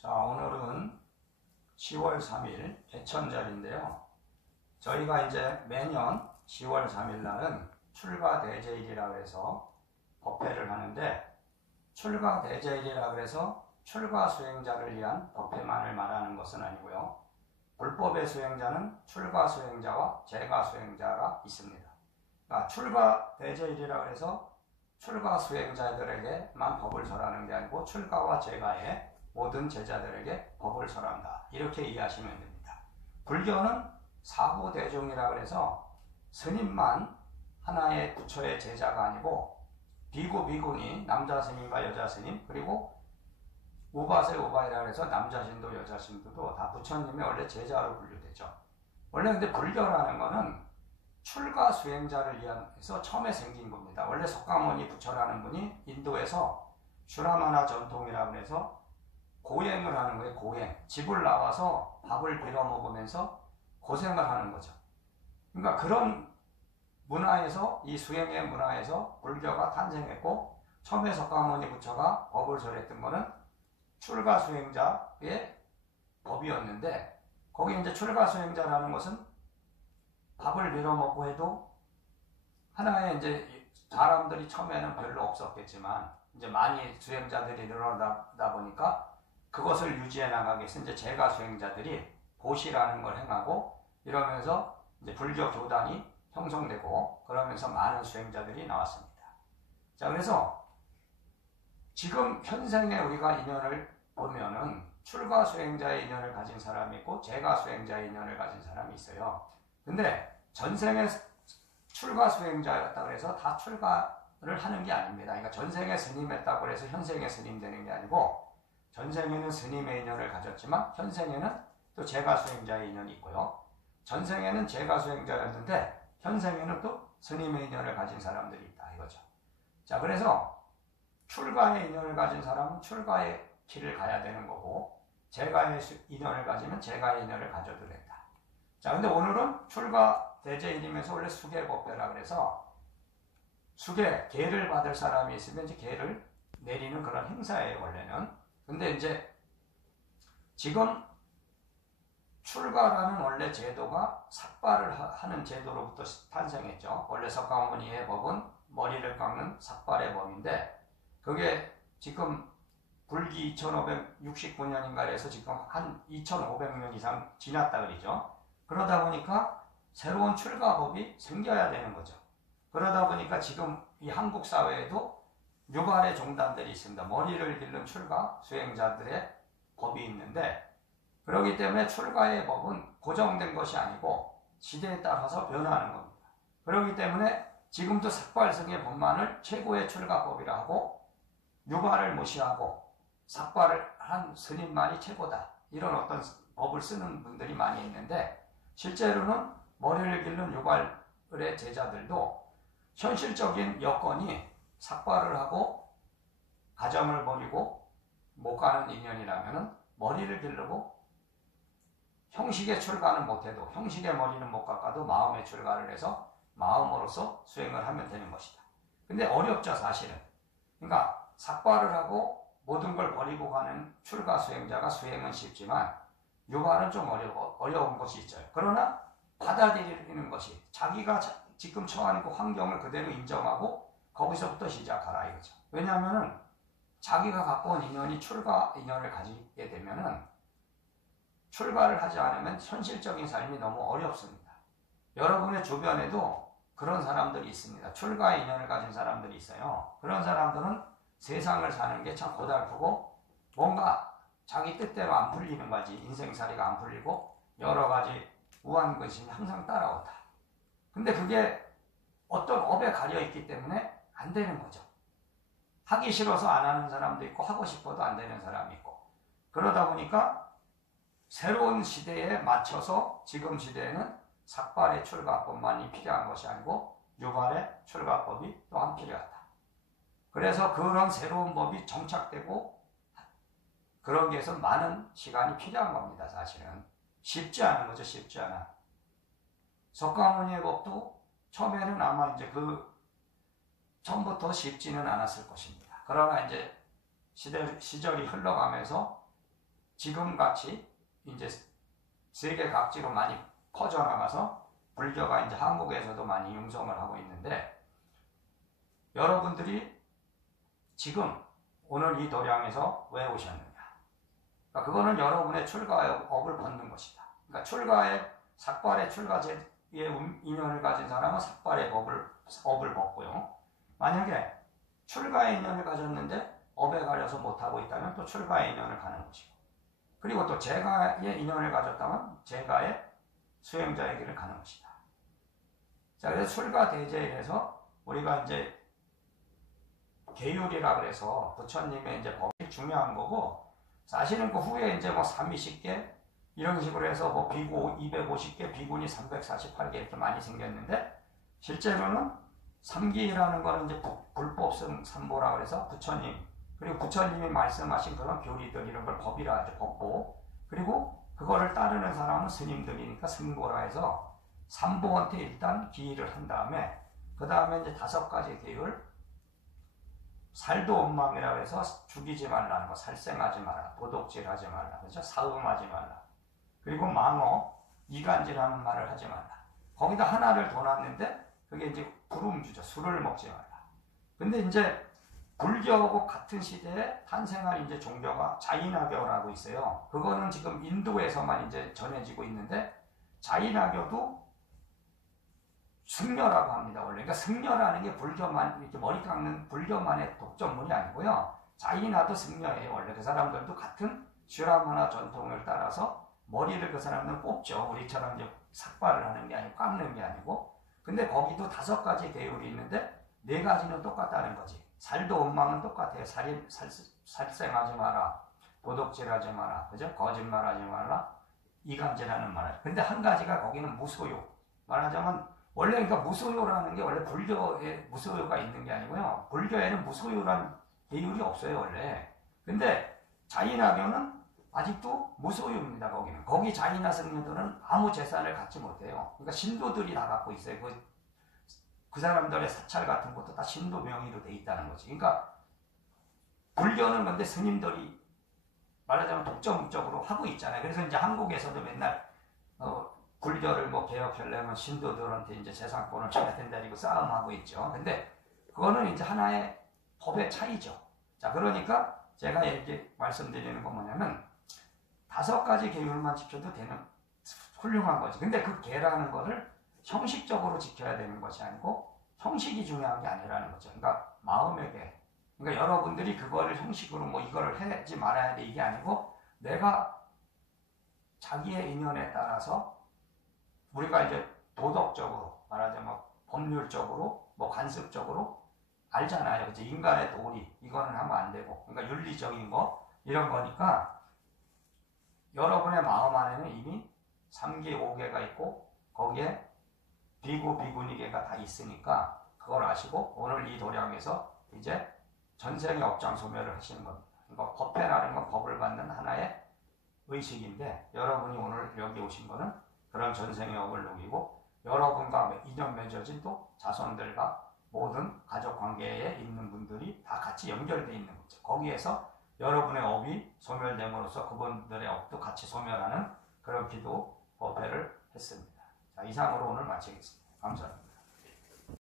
자, 오늘은 10월 3일 개천절인데요. 저희가 이제 매년 10월 3일 날은 출가대제일이라고 해서 법회를 하는데, 출가대제일이라고 해서 출가 수행자를 위한 법회만을 말하는 것은 아니고요. 불법의 수행자는 출가 수행자와 재가 수행자가 있습니다. 그러니까 출가대제일이라고 해서 출가 수행자들에게만 법을 설하는 게 아니고 출가와 재가의 모든 제자들에게 법을 설한다, 이렇게 이해하시면 됩니다. 불교는 사부대중이라고 해서 스님만 하나의 부처의 제자가 아니고 비구, 비구니, 남자 스님과 여자 스님, 그리고 우바세, 우바이라고 해서 남자 신도, 여자 신도도 다 부처님의 원래 제자로 분류되죠. 원래 근데 불교라는 거는 출가 수행자를 위해서 처음에 생긴 겁니다. 원래 석가모니 부처라는 분이 인도에서 슈라마나 전통이라고 해서 고행을 하는 거예요. 고행. 집을 나와서 밥을 빌어 먹으면서 고생을 하는 거죠. 그러니까 그런 문화에서, 이 수행의 문화에서 불교가 탄생했고, 처음에 석가모니 부처가 법을 설했던 거는 출가 수행자의 법이었는데, 거기 이제 출가 수행자라는 것은 밥을 빌어 먹고 해도 하나의 이제 사람들이 처음에는 별로 없었겠지만 이제 많이 수행자들이 늘어나다 보니까 그것을 유지해 나가기 위해서 이제 재가 수행자들이 보시라는 걸 행하고, 이러면서 이제 불교 교단이 형성되고, 그러면서 많은 수행자들이 나왔습니다. 자, 그래서 지금 현생에 우리가 인연을 보면은 출가 수행자의 인연을 가진 사람이 있고 재가 수행자의 인연을 가진 사람이 있어요. 근데 전생에 출가 수행자였다고 해서 다 출가를 하는 게 아닙니다. 그러니까 전생에 스님했다고 해서 현생에 스님 되는 게 아니고, 전생에는 스님의 인연을 가졌지만 현생에는 또 재가 수행자의 인연이 있고요. 전생에는 재가 수행자였는데 현생에는 또 스님의 인연을 가진 사람들이 있다, 이거죠. 자, 그래서 출가의 인연을 가진 사람은 출가의 길을 가야 되는 거고, 재가의 인연을 가지면 재가의 인연을 가져도 된다. 자, 근데 오늘은 출가 대제일이면서 원래 수계법회라 그래서 수계, 계를 받을 사람이 있으면 이제 계를 내리는 그런 행사예요, 원래는. 근데 이제 지금 출가라는 원래 제도가 삭발을 하는 제도로부터 탄생했죠. 원래 석가모니의 법은 머리를 깎는 삭발의 법인데, 그게 지금 불기 2569년인가 해서 지금 한 2500년 이상 지났다 그러죠. 그러다 보니까 새로운 출가법이 생겨야 되는 거죠. 그러다 보니까 지금 이 한국 사회에도 유발의 종단들이 있습니다. 머리를 기른 출가 수행자들의 법이 있는데, 그렇기 때문에 출가의 법은 고정된 것이 아니고 시대에 따라서 변화하는 겁니다. 그렇기 때문에 지금도 삭발승의 법만을 최고의 출가법이라 하고, 유발을 무시하고 삭발을 한 스님만이 최고다, 이런 어떤 법을 쓰는 분들이 많이 있는데, 실제로는 머리를 기른 유발의 제자들도 현실적인 여건이 삭발을 하고 가정을 버리고 못 가는 인연이라면 머리를 기르고 형식의 출가는 못해도, 형식의 머리는 못 깎아도 마음의 출가를 해서 마음으로서 수행을 하면 되는 것이다. 근데 어렵죠, 사실은. 그러니까 삭발을 하고 모든 걸 버리고 가는 출가 수행자가 수행은 쉽지만 유발은 좀 어려운 것이 있죠. 그러나 받아들이는 것이, 자기가 지금 처한 그 환경을 그대로 인정하고 거기서부터 시작하라, 이거죠. 왜냐하면은 자기가 갖고 온 인연이 출가 인연을 가지게 되면은 출가를 하지 않으면 현실적인 삶이 너무 어렵습니다. 여러분의 주변에도 그런 사람들이 있습니다. 출가의 인연을 가진 사람들이 있어요. 그런 사람들은 세상을 사는 게 참 고달프고 뭔가 자기 뜻대로 안 풀리는 거지. 인생살이가 안 풀리고 여러 가지 우환근심이 항상 따라오다. 근데 그게 어떤 업에 가려 있기 때문에 안 되는 거죠. 하기 싫어서 안 하는 사람도 있고 하고 싶어도 안 되는 사람이 있고, 그러다 보니까 새로운 시대에 맞춰서 지금 시대에는 삭발의 출가법만이 필요한 것이 아니고 유발의 출가법이 또한 필요하다. 그래서 그런 새로운 법이 정착되고 그러기 위해서 많은 시간이 필요한 겁니다. 사실은 쉽지 않은 거죠. 쉽지 않아. 석가모니의 법도 처음에는 아마 이제 처음부터 쉽지는 않았을 것입니다. 그러나 이제 시절이 흘러가면서 지금같이 이제 세계 각지로 많이 퍼져나가서 불교가 이제 한국에서도 많이 융성을 하고 있는데, 여러분들이 지금 오늘 이 도량에서 왜 오셨느냐? 그러니까 그거는 여러분의 출가의 업을 벗는 것이다. 그러니까 출가의 삭발의 출가제에 인연을 가진 사람은 삭발의 업을 벗고요. 만약에 출가의 인연을 가졌는데 업에 가려서 못하고 있다면 또 출가의 인연을 가는 것이고, 그리고 또 재가의 인연을 가졌다면 재가의 수행자의 길을 가는 것이다. 자, 그래서 출가 대제에서 우리가 이제 계율이라 그래서 부처님의 이제 법이 중요한 거고, 사실은 그 후에 이제 뭐 320개 이런 식으로 해서 뭐 비구 250개, 비군이 348개 이렇게 많이 생겼는데, 실제로는 삼기라는 거는 이제 불법 삼보라 그래서 부처님, 그리고 부처님이 말씀하신 그런 교리들 이런 걸 법이라 하죠. 법보. 그리고 그거를 따르는 사람은 스님들이니까 승보라 해서 삼보한테 일단 기의를 한 다음에, 그 다음에 이제 5가지 계율, 살도 원망이라고 해서 죽이지 말라는 거, 살생하지 마라, 도둑질하지 말라, 그렇죠? 사음하지 말라. 그리고 망어, 이간질하는 말을 하지 말라. 거기다 하나를 더 놨는데 그게 이제 불음주죠. 술을 먹지 말라. 근데 이제 불교하고 같은 시대에 탄생한 이제 종교가 자인화교라고 있어요. 그거는 지금 인도에서만 이제 전해지고 있는데, 자인화교도 승려라고 합니다, 원래. 그러니까 승려라는 게 불교만, 이렇게 머리 깎는 불교만의 독점문이 아니고요. 자인화도 승려예요, 원래. 그 사람들도 같은 슈라마나 전통을 따라서 머리를 그 사람들은 뽑죠. 우리처럼 이제 삭발을 하는 게 아니고 깎는 게 아니고. 근데 거기도 5가지 계율이 있는데 4가지는 똑같다는 거지. 살도 원망은 똑같아요. 살생하지 마라, 도둑질하지 마라, 그죠? 거짓말하지 말라, 이간질하는 말. 근데 한 가지가 거기는 무소유. 말하자면 원래 그러니까 무소유라는 게 원래 불교에 무소유가 있는 게 아니고요. 불교에는 무소유라는 계율이 없어요, 원래. 근데 자인화교는 아직도 무소유입니다, 거기는. 거기 자인화 승려들은 아무 재산을 갖지 못해요. 그러니까 신도들이 다 갖고 있어요. 그 사람들의 사찰 같은 것도 다 신도 명의로 돼 있다는 거지. 그러니까 불교는 근데 스님들이 말하자면 독점적으로 하고 있잖아요. 그래서 이제 한국에서도 맨날 불교를 뭐 개혁하려면 신도들한테 이제 재산권을 줘야 된다 이고 싸움하고 있죠. 근데 그거는 이제 하나의 법의 차이죠. 자, 그러니까 제가 이렇게 말씀드리는 건 뭐냐면 5가지 계율만 지켜도 되는 훌륭한 거지. 근데 그 계라는 거를 형식적으로 지켜야 되는 것이 아니고 형식이 중요한 게 아니라는 거죠. 그러니까 마음의 계. 그러니까 여러분들이 그거를 형식으로 뭐 이거를 해야지 말아야 돼 이게 아니고, 내가 자기의 인연에 따라서 우리가 이제 도덕적으로 말하자면 법률적으로 뭐 관습적으로 알잖아요. 그치? 인간의 도리 이거는 하면 안 되고, 그러니까 윤리적인 거 이런 거니까 여러분의 마음 안에는 이미 3계 5계가 있고 거기에 비구 비구니계가 다 있으니까 그걸 아시고 오늘 이 도량에서 이제 전생의 업장 소멸을 하시는 겁니다. 그러니까 법회라는 건 법을 받는 하나의 의식인데, 여러분이 오늘 여기 오신 거는 그런 전생의 업을 녹이고 여러분과 인연 맺어진 또 자손들과 모든 가족 관계에 있는 분들이 다 같이 연결되어 있는 거죠. 거기에서 여러분의 업이 소멸됨으로써 그분들의 업도 같이 소멸하는 그런 기도 법회를 했습니다. 자, 이상으로 오늘 마치겠습니다. 감사합니다.